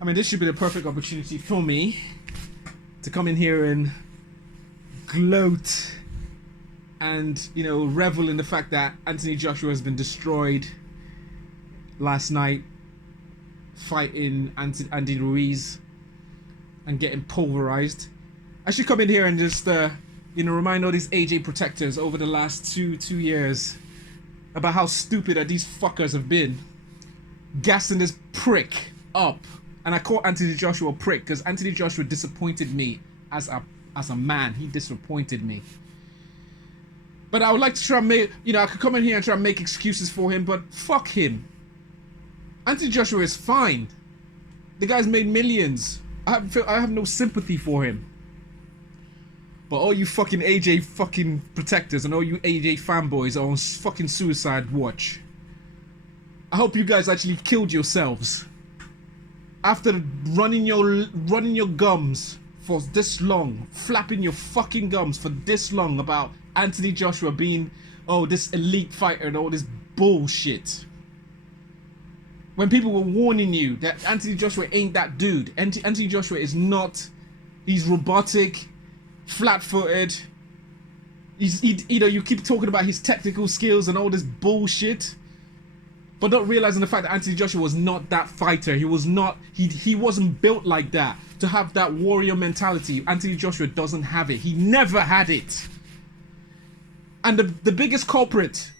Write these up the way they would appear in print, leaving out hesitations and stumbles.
I mean, this should be the perfect opportunity for me to come in here and gloat and, you know, revel in the fact that Anthony Joshua has been destroyed last night fighting Andy Ruiz and getting pulverized. I should come in here and just, you know, remind all these AJ protectors over the last two years about how stupid that these fuckers have been, gassing this prick up. And I call Anthony Joshua a prick because Anthony Joshua disappointed me as a man. He disappointed me. But I would like to try and make, you know, I could come in here and try and make excuses for him, but fuck him. Anthony Joshua is fine. The guy's made millions. I have no sympathy for him. But all you fucking AJ fucking protectors and all you AJ fanboys are on fucking suicide watch. I hope you guys actually killed yourselves after running your gums for this long, flapping your fucking gums for this long about Anthony Joshua being, oh, this elite fighter and all this bullshit. When people were warning you that Anthony Joshua ain't that dude. Anthony Joshua is not. He's robotic, flat-footed. You know, you keep talking about his technical skills and all this bullshit, but not realizing the fact that Anthony Joshua was not that fighter. He was not. He wasn't built like that to have that warrior mentality. Anthony Joshua doesn't have it. He never had it. And the biggest culprit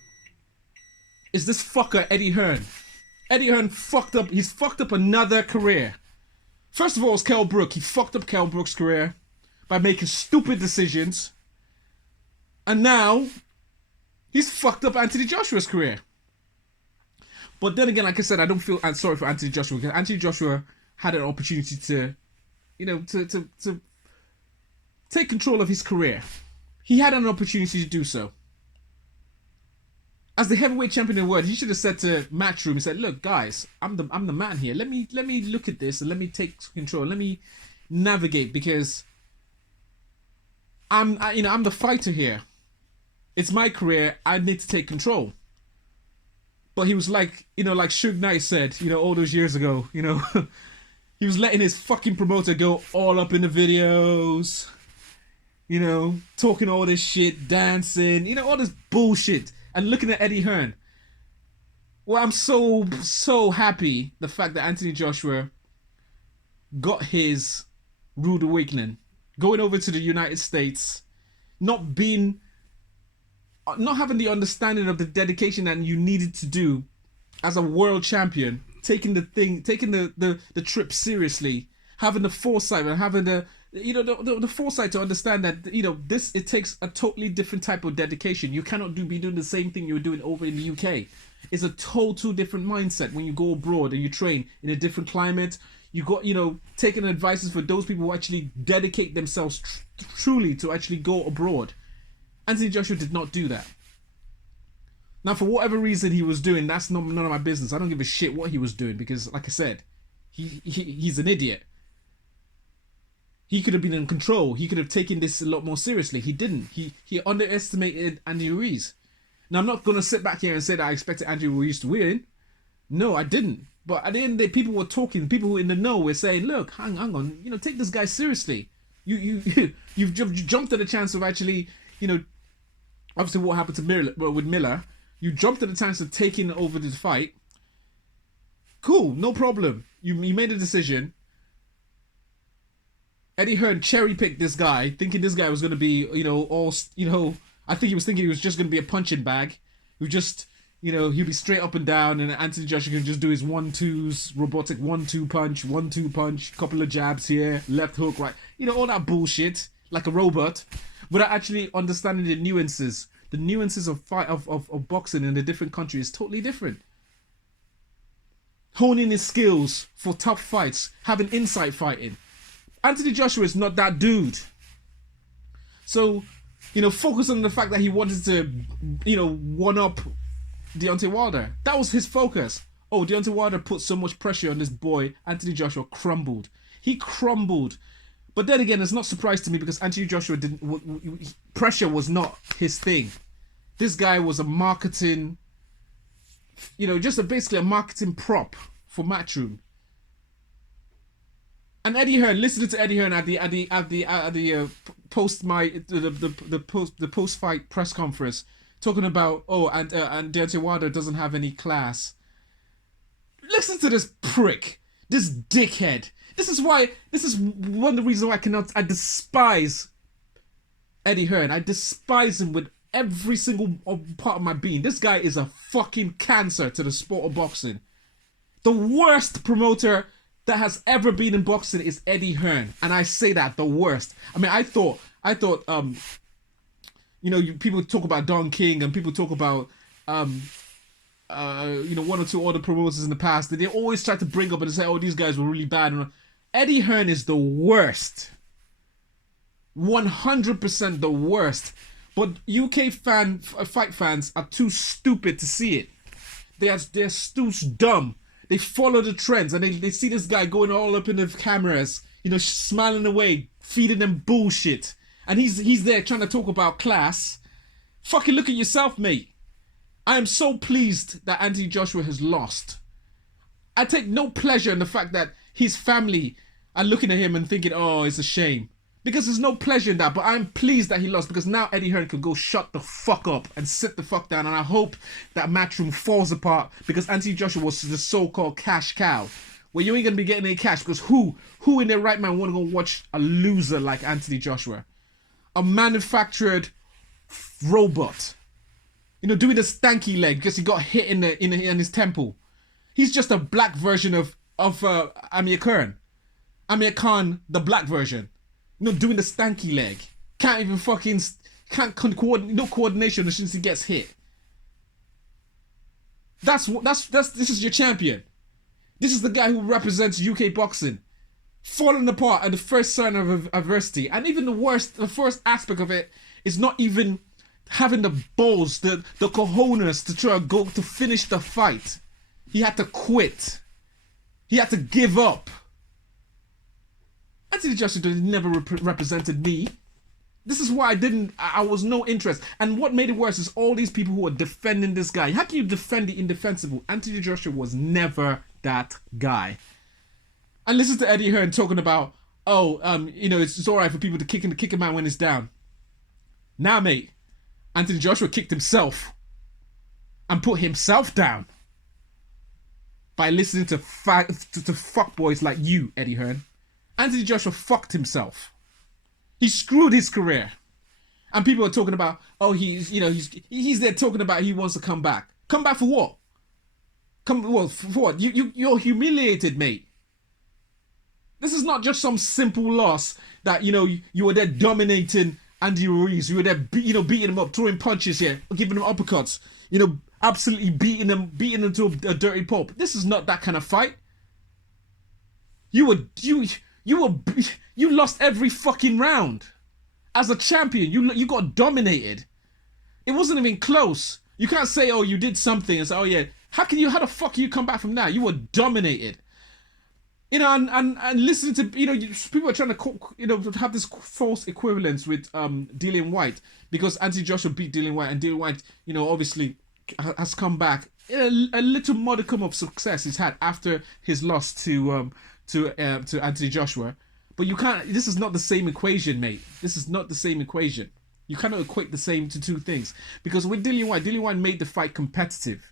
is this fucker Eddie Hearn. Eddie Hearn fucked up. He's fucked up another career. First of all, it's Kell Brook. He fucked up Kell Brook's career by making stupid decisions. And now, he's fucked up Anthony Joshua's career. But then again, like I said, I don't feel sorry for Anthony Joshua because Anthony Joshua had an opportunity to, you know, to take control of his career. He had an opportunity to do so. As the heavyweight champion in the world, he should have said to Matchroom, he said, "Look, guys, I'm the man here. Let me look at this and let me take control. Let me navigate because I'm the fighter here. It's my career. I need to take control." But he was like, you know, like Suge Knight said, you know, all those years ago, you know, he was letting his fucking promoter go all up in the videos, you know, talking all this shit, dancing, you know, all this bullshit. And looking at Eddie Hearn. Well, I'm so happy the fact that Anthony Joshua got his rude awakening. Going over to the United States, not having the understanding of the dedication that you needed to do as a world champion, taking the trip seriously, having the foresight and having the foresight to understand that, you know, it takes a totally different type of dedication. You cannot be doing the same thing you're doing over in the UK. It's a total different mindset when you go abroad and you train in a different climate. You got, you know, taking advices for those people who actually dedicate themselves truly to actually go abroad. Anthony Joshua did not do that. Now, for whatever reason he was doing, that's none of my business. I don't give a shit what he was doing because, like I said, he's an idiot. He could have been in control. He could have taken this a lot more seriously. He didn't. He underestimated Andy Ruiz. Now, I'm not going to sit back here and say that I expected Andy Ruiz to win. No, I didn't. But at the end of the day, people were talking. People who in the know were saying, "Look, hang on. You know, take this guy seriously. You've jumped at the chance of actually, you know, obviously what happened to Miller. You jumped at the chance of taking over the fight. Cool, no problem. You made a decision." Eddie Hearn cherry-picked this guy, thinking this guy was going to be, you know, I think he was thinking he was just going to be a punching bag, who just, you know, he'd be straight up and down, and Anthony Joshua can just do his 1-2s, robotic 1-2 punch, couple of jabs here, left hook, right, you know, all that bullshit, like a robot, without actually understanding the nuances. The nuances of boxing in a different country is totally different. Honing his skills for tough fights, having insight fighting. Anthony Joshua is not that dude. So, you know, focus on the fact that he wanted to, you know, one-up Deontay Wilder. That was his focus. Oh, Deontay Wilder put so much pressure on this boy. Anthony Joshua crumbled. He crumbled. But then again, it's not a surprise to me because Anthony Joshua pressure was not his thing. This guy was a marketing, you know, basically a marketing prop for Matchroom. And Eddie Hearn, listening to Eddie Hearn at the post fight press conference, talking about and Deontay Wilder doesn't have any class. Listen to this prick, this dickhead. This is one of the reasons why I despise Eddie Hearn. I despise him with every single part of my being. This guy is a fucking cancer to the sport of boxing. The worst promoter that has ever been in boxing is Eddie Hearn, and I say that the worst. I mean, I thought, people talk about Don King and people talk about, one or two other promoters in the past that they always try to bring up and say, oh, these guys were really bad. And Eddie Hearn is the worst, 100% the worst. But UK fight fans are too stupid to see it. They're too dumb. They follow the trends and they see this guy going all up in the cameras, smiling away, feeding them bullshit. And he's there trying to talk about class. Fucking look at yourself, mate. I am so pleased that Anthony Joshua has lost. I take no pleasure in the fact that his family are looking at him and thinking, oh, it's a shame. Because there's no pleasure in that, but I'm pleased that he lost because now Eddie Hearn can go shut the fuck up and sit the fuck down, and I hope that Matchroom falls apart because Anthony Joshua was the so-called cash cow, where you ain't gonna be getting any cash because who in their right mind want to go watch a loser like Anthony Joshua, a manufactured robot, doing the stanky leg because he got hit in his temple. He's just a black version of Amir Khan. Amir Khan, the black version. Doing the stanky leg. Can't even no coordination since he gets hit. This is your champion. This is the guy who represents UK boxing. Falling apart at the first sign of adversity. And even the first aspect of it is not even having the balls, the cojones to try to go to finish the fight. He had to quit. He had to give up. Anthony Joshua never represented me. This is why I was no interest. And what made it worse is all these people who are defending this guy. How can you defend the indefensible? Anthony Joshua was never that guy. And listen to Eddie Hearn talking about, it's all right for people to kick a man when it's down. Now, mate, Anthony Joshua kicked himself and put himself down by listening to fuckboys like you, Eddie Hearn. Anthony Joshua fucked himself. He screwed his career. And people are talking about, he's there talking about he wants to come back. Come back for what? For what? You're humiliated, mate. This is not just some simple loss that, you were there dominating Andy Ruiz. You were there, beating him up, throwing punches here, giving him uppercuts, absolutely beating him to a dirty pulp. This is not that kind of fight. You lost every fucking round. As a champion, you got dominated. It wasn't even close. You can't say, you did something and say, how the fuck can you come back from that? You were dominated. And listening to, people are trying to, have this false equivalence with Dillian White because Anthony Joshua beat Dillian White and Dillian White, obviously has come back. A little modicum of success he's had after his loss to Anthony Joshua. But you can't, this is not the same equation, mate. This is not the same equation. You cannot equate the same to two things. Because with Dillian White made the fight competitive.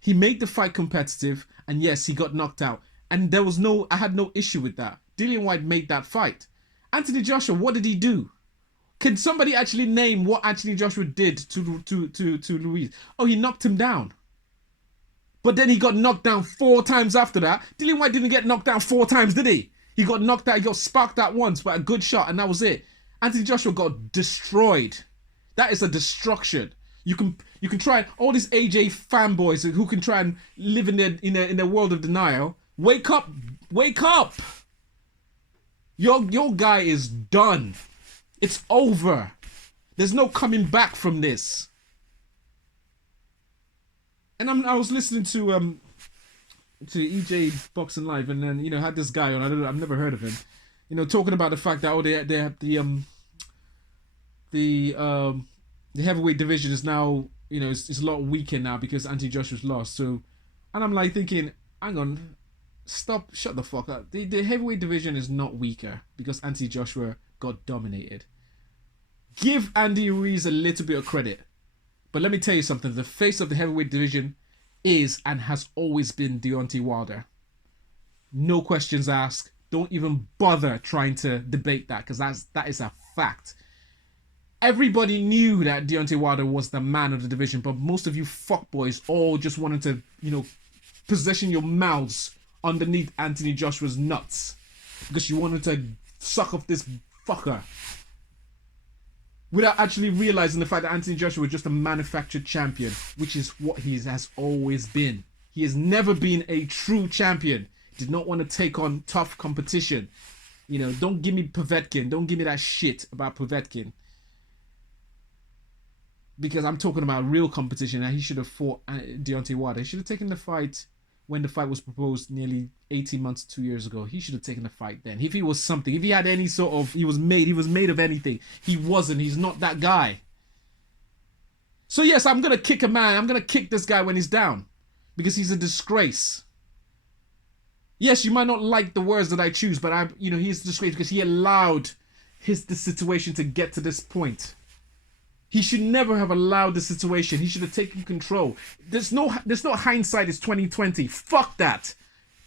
He made the fight competitive, and yes, he got knocked out. And I had no issue with that. Dillian White made that fight. Anthony Joshua, what did he do? Can somebody actually name what Anthony Joshua did to Luis? He knocked him down. But then he got knocked down 4 times after that. Dillian White didn't get knocked down 4 times, did he? He got knocked out, he got sparked out once, but a good shot, and that was it. Anthony Joshua got destroyed. That is a destruction. You can try all these AJ fanboys who can try and live in their world of denial. Wake up! Wake up! Your guy is done. It's over. There's no coming back from this. And I was listening to EJ Boxing Live, and then had this guy on. I've never heard of him. Talking about the fact that they have the heavyweight division is now it's a lot weaker now because Anthony Joshua's lost. So, and I'm like thinking, hang on, Stop, shut the fuck up. The heavyweight division is not weaker because Anthony Joshua got dominated. Give Andy Ruiz a little bit of credit. But let me tell you something. The face of the heavyweight division is and has always been Deontay Wilder. No questions asked. Don't even bother trying to debate that because that is a fact. Everybody knew that Deontay Wilder was the man of the division, but most of you fuckboys all just wanted to, position your mouths underneath Anthony Joshua's nuts because you wanted to suck off this fucker without actually realizing the fact that Anthony Joshua was just a manufactured champion, which is what he has always been. He has never been a true champion. He did not want to take on tough competition. Don't give me Povetkin. Don't give me that shit about Povetkin. Because I'm talking about real competition, and he should have fought Deontay Wilder. He should have taken the fight when the fight was proposed nearly 18 months, 2 years ago. He should have taken the fight then. If he was something, if he had any sort of, he was made of anything. He wasn't. He's not that guy. So yes, I'm going to kick a man. I'm going to kick this guy when he's down because he's a disgrace. Yes, you might not like the words that I choose, but he's a disgrace because he allowed the situation to get to this point. He should never have allowed the situation. He should have taken control. There's no hindsight. It's 2020. Fuck that.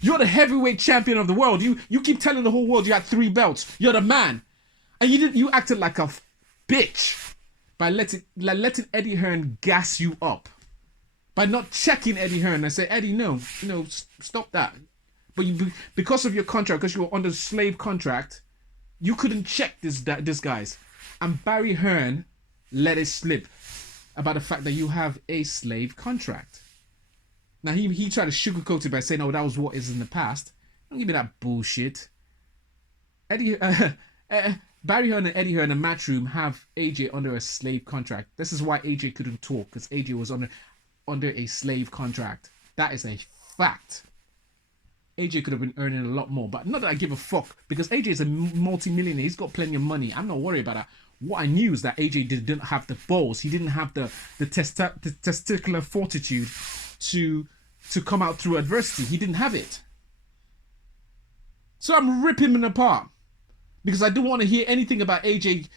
You're the heavyweight champion of the world. You keep telling the whole world you had 3 belts. You're the man, and you acted like a bitch by letting Eddie Hearn gas you up, by not checking Eddie Hearn and say, Eddie, no, stop that. But because of your contract, because you were under slave contract, you couldn't check this guys, and Barry Hearn let it slip about the fact that you have a slave contract. Now he tried to sugarcoat it by saying, "Oh, that was what is in the past." Don't give me that bullshit. Barry Hearn and Eddie Hearn and Matchroom have AJ under a slave contract. This is why AJ couldn't talk, because AJ was under a slave contract. That is a fact. AJ could have been earning a lot more, but not that I give a fuck, because AJ is a multi-millionaire. He's got plenty of money. I'm not worried about that. What I knew is that AJ didn't have the balls. He didn't have the testicular fortitude to come out through adversity. He didn't have it. So I'm ripping him apart because I don't want to hear anything about AJ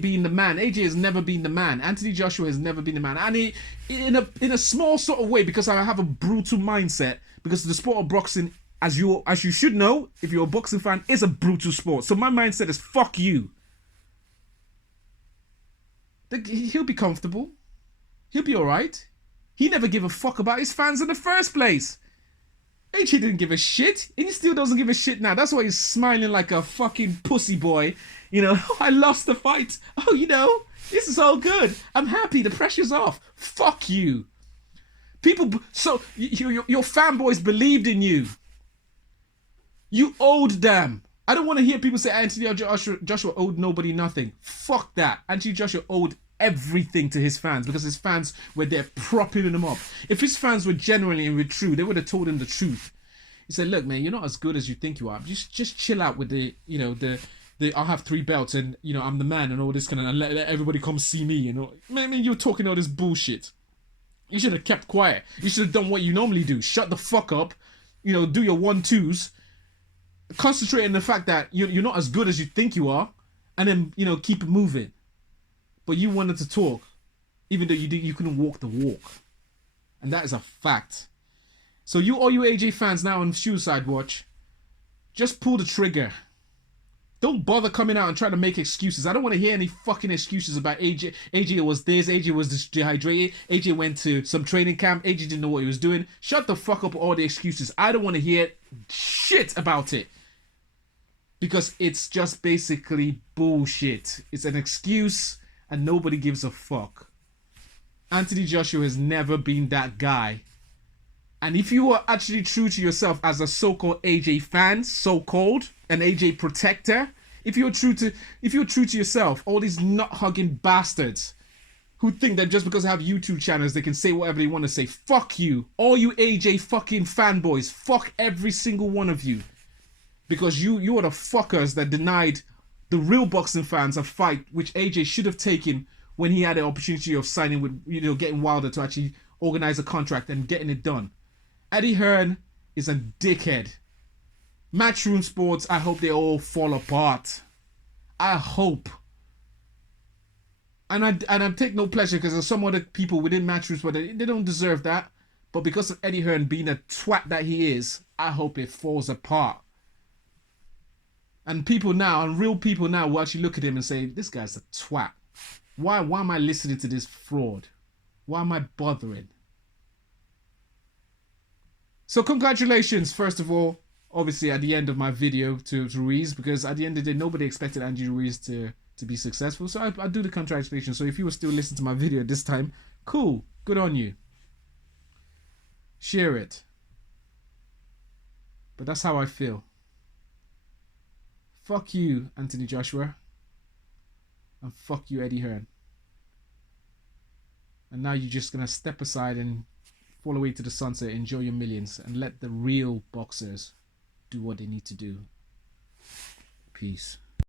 being the man. AJ has never been the man. Anthony Joshua has never been the man. And in a small sort of way, because I have a brutal mindset, because the sport of boxing, as you should know, if you're a boxing fan, is a brutal sport. So my mindset is fuck you. He'll be comfortable. He'll be alright. He never gave a fuck about his fans in the first place. AJ didn't give a shit. And he still doesn't give a shit now. That's why he's smiling like a fucking pussy boy. I lost the fight. Oh, this is all good. I'm happy. The pressure's off. Fuck you. So your fanboys believed in you. You owed them. I don't want to hear people say Anthony Joshua owed nobody nothing. Fuck that. Anthony Joshua owed everything to his fans because his fans were there propping him up. If his fans were genuinely and were true, they would have told him the truth. He said, "Look, man, you're not as good as you think you are. Just chill out with the I'll have 3 belts and I'm the man and all this kind of, and let everybody come see me man, you're talking all this bullshit. You should have kept quiet. You should have done what you normally do. Shut the fuck up. Do your 1-2s. Concentrate on the fact that you're not as good as you think you are, and then keep it moving. But you wanted to talk, even though you couldn't walk the walk, and that is a fact. So all you AJ fans now on Suicide Watch, just pull the trigger. Don't bother coming out and trying to make excuses. I don't want to hear any fucking excuses about AJ. AJ was this. AJ was dehydrated. AJ went to some training camp. AJ didn't know what he was doing. Shut the fuck up with all the excuses. I don't want to hear shit about it. Because it's just basically bullshit. It's an excuse and nobody gives a fuck. Anthony Joshua has never been that guy. And if you are actually true to yourself as a so-called AJ fan, so-called, an AJ protector, if you're true to yourself, all these nut-hugging bastards who think that just because they have YouTube channels they can say whatever they want to say, fuck you. All you AJ fucking fanboys, fuck every single one of you. Because you are the fuckers that denied the real boxing fans a fight which AJ should have taken when he had the opportunity of signing with, getting Wilder to actually organize a contract and getting it done. Eddie Hearn is a dickhead. Matchroom Sports, I hope they all fall apart. I hope. And I take no pleasure because there's some other people within Matchroom Sports, they don't deserve that. But because of Eddie Hearn being a twat that he is, I hope it falls apart. And people now, and real people now, will actually look at him and say, this guy's a twat. Why am I listening to this fraud? Why am I bothering? So congratulations, first of all, obviously at the end of my video to Ruiz, because at the end of the day, nobody expected Andy Ruiz to be successful. So I do the congratulations. So if you were still listening to my video this time, cool, good on you. Share it. But that's how I feel. Fuck you, Anthony Joshua. And fuck you, Eddie Hearn. And now you're just going to step aside and fall away to the sunset, enjoy your millions, and let the real boxers do what they need to do. Peace.